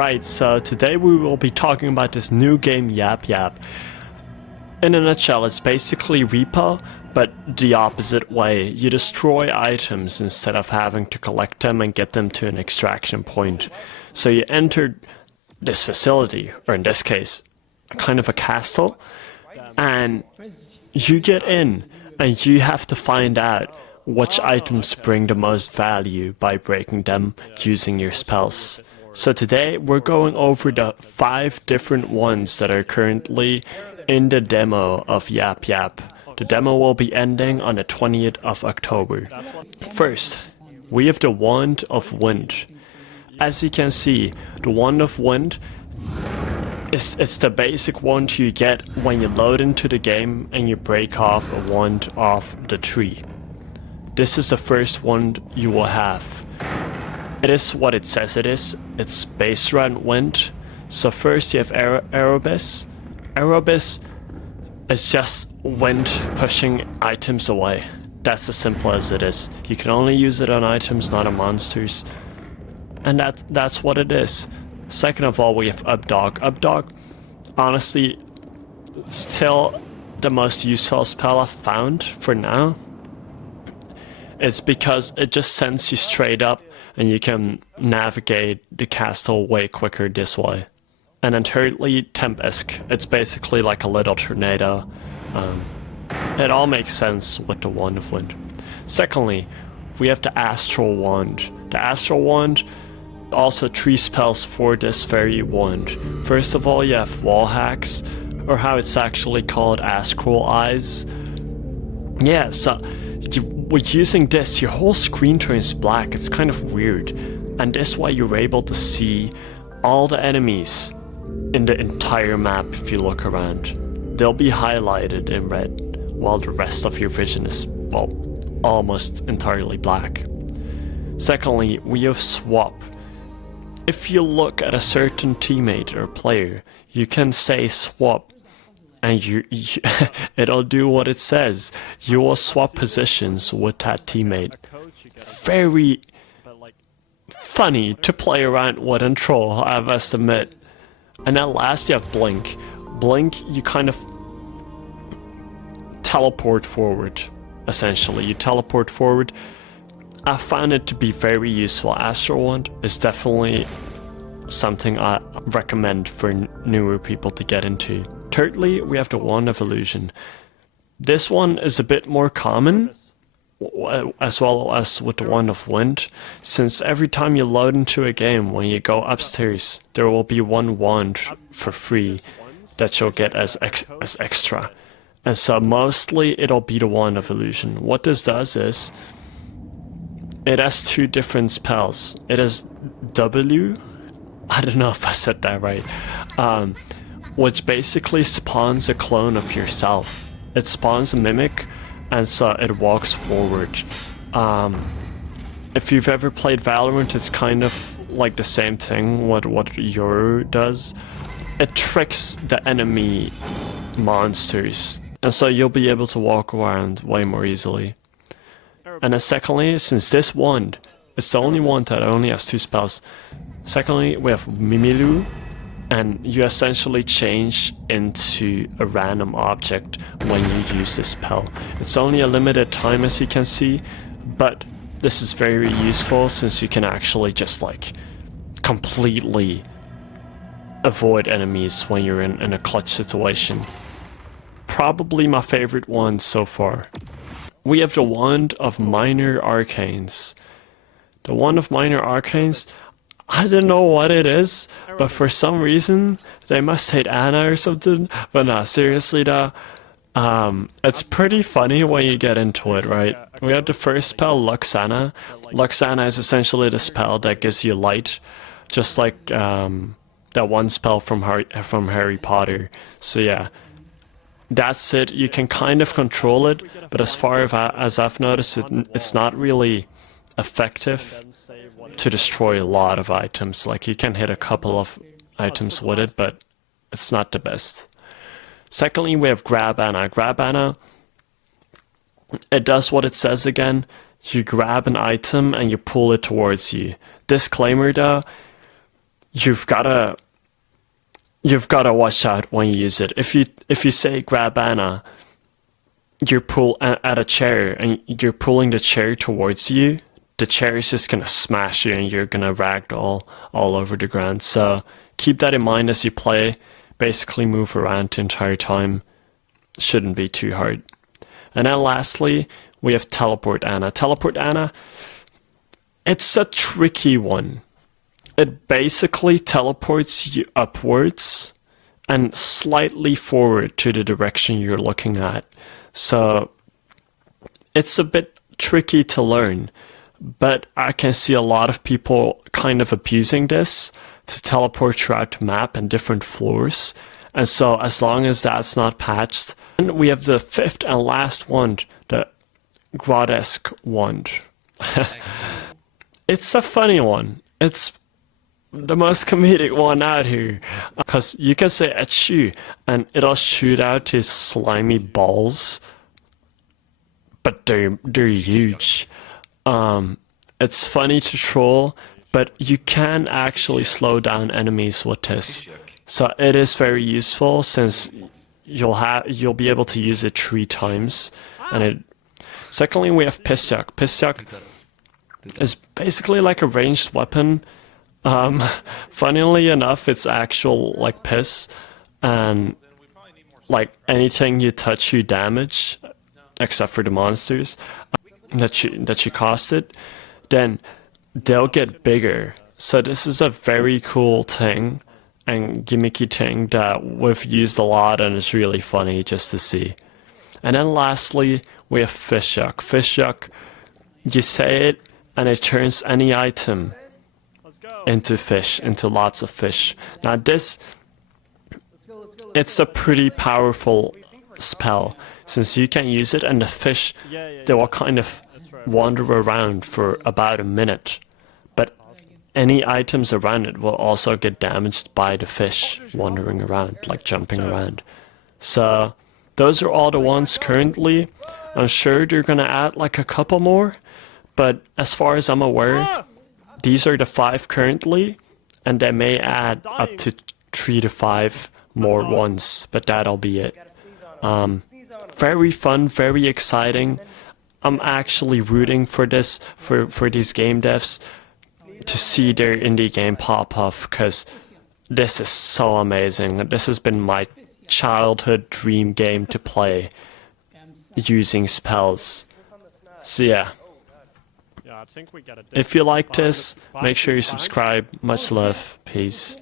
Alright, so today we will be talking about this new game YapYap. In a nutshell, it's basically repo, but the opposite way. You destroy items instead of having to collect them and get them to an extraction point. So you enter this facility, or in this case, kind of a castle, and you get in, and you have to find out which items bring the most value by breaking them using your spells. So today we're going over the 5 different ones that are currently in the demo of YapYap. The demo will be ending on the 20th of October. First, we have the Wand of Wind. As you can see, the Wand of Wind it's the basic wand you get when you load into the game and you break off a wand off the tree. This is the first wand you will have. It is what it says it is. It's based around wind. So first you have Aerobis. Aerobis is just wind pushing items away. That's as simple as it is. You can only use it on items, not on monsters. And that's what it is. Second of all, we have Updog. Updog, honestly, still the most useful spell I've found for now. It's because it just sends you straight up and you can navigate the castle way quicker this way. And then thirdly, Tempest. It's basically like a little tornado. It all makes sense with the Wand of Wind. Secondly, we have the Astral Wand. The Astral Wand, also 3 spells for this very wand. First of all, you have Wall Hacks, or how it's actually called, Astral Eyes. Yeah, so with using this, your whole screen turns black. It's kind of weird. And this way you're able to see all the enemies in the entire map if you look around. They'll be highlighted in red, while the rest of your vision is, well, almost entirely black. Secondly, we have Swap. If you look at a certain teammate or player, you can say swap, and it'll do what it says. You will swap positions with that teammate. Very funny to play around with and troll, I must admit. And then last you have Blink. Blink, you kind of teleport forward, essentially. You teleport forward. I found it to be very useful. Astral Wand is definitely something I recommend for newer people to get into. Thirdly, we have the Wand of Illusion. This one is a bit more common, as well as with the Wand of Wind, since every time you load into a game, when you go upstairs, there will be one wand for free that you'll get as extra. And so mostly it'll be the Wand of Illusion. What this does is, it has 2 different spells. It has W, I don't know if I said that right, which basically spawns a clone of yourself. It spawns a mimic, and so it walks forward. If you've ever played Valorant, it's kind of like the same thing, what Yoru does. It tricks the enemy monsters, and so you'll be able to walk around way more easily. And then secondly, since this wand is the only one that only has 2 spells, secondly we have Mimilu, and you essentially change into a random object when you use this spell. It's only a limited time, as you can see, but this is very useful since you can actually just like completely avoid enemies when you're in a clutch situation. Probably my favorite one so far. We have the Wand of Minor Arcanes. The Wand of Minor Arcanes, I don't know what it is, but for some reason, they must hate Anna or something. But no, seriously though, it's pretty funny when you get into it, right? We have the first spell, Luxana. Luxana is essentially the spell that gives you light, just like that one spell from Harry Potter. So yeah. That's it. You can kind of control it, but as far as I've noticed, it's not really effective to destroy a lot of items. Like, you can hit a couple of items with it, but it's not the best. Secondly, we have Grab Anna. Grab Anna, it does what it says again. You grab an item and you pull it towards you. Disclaimer though, you've gotta watch out when you use it. If you say grab Anna, you're at a chair and you're pulling the chair towards you. The chair is just gonna smash you and you're gonna ragdoll all over the ground. So keep that in mind as you play. Basically move around the entire time. Shouldn't be too hard. And then lastly, we have Teleport Anna. Teleport Anna, it's a tricky one. It basically teleports you upwards and slightly forward to the direction you're looking at. So it's a bit tricky to learn, but I can see a lot of people kind of abusing this to teleport throughout the map and different floors. And so as long as that's not patched, and we have the fifth and last wand, the Grotesque wand. It's a funny one. It's the most comedic one out here, because you can say achoo and it'll shoot out his slimy balls, but they're huge. It's funny to troll, but you can actually slow down enemies with this. So it is very useful since you'll be able to use it 3 times. And it. Secondly, we have Pisyak. Pisyak is basically like a ranged weapon. Funnily enough, it's actual like piss, and like anything you touch you damage, except for the monsters that you cost it, then they'll get bigger. So this is a very cool thing and gimmicky thing that we've used a lot, and it's really funny just to see. And then lastly, we have Fishhook. Fishhook, you say it and it turns any item into fish, into lots of fish. Now this, it's a pretty powerful spell, since you can use it and the fish, they will kind of wander around for about a minute. But any items around it will also get damaged by the fish wandering around, like jumping around. So those are all the ones currently. I'm sure they're gonna add like a couple more, but as far as I'm aware, these are the 5 currently, and they may add up to 3 to 5 more ones, but that'll be it. Very fun, very exciting. I'm actually rooting for this, for these game devs to see their indie game pop off, because this is so amazing. This has been my childhood dream game to play using spells. So yeah. If you like this, make sure you subscribe. Much love. Peace.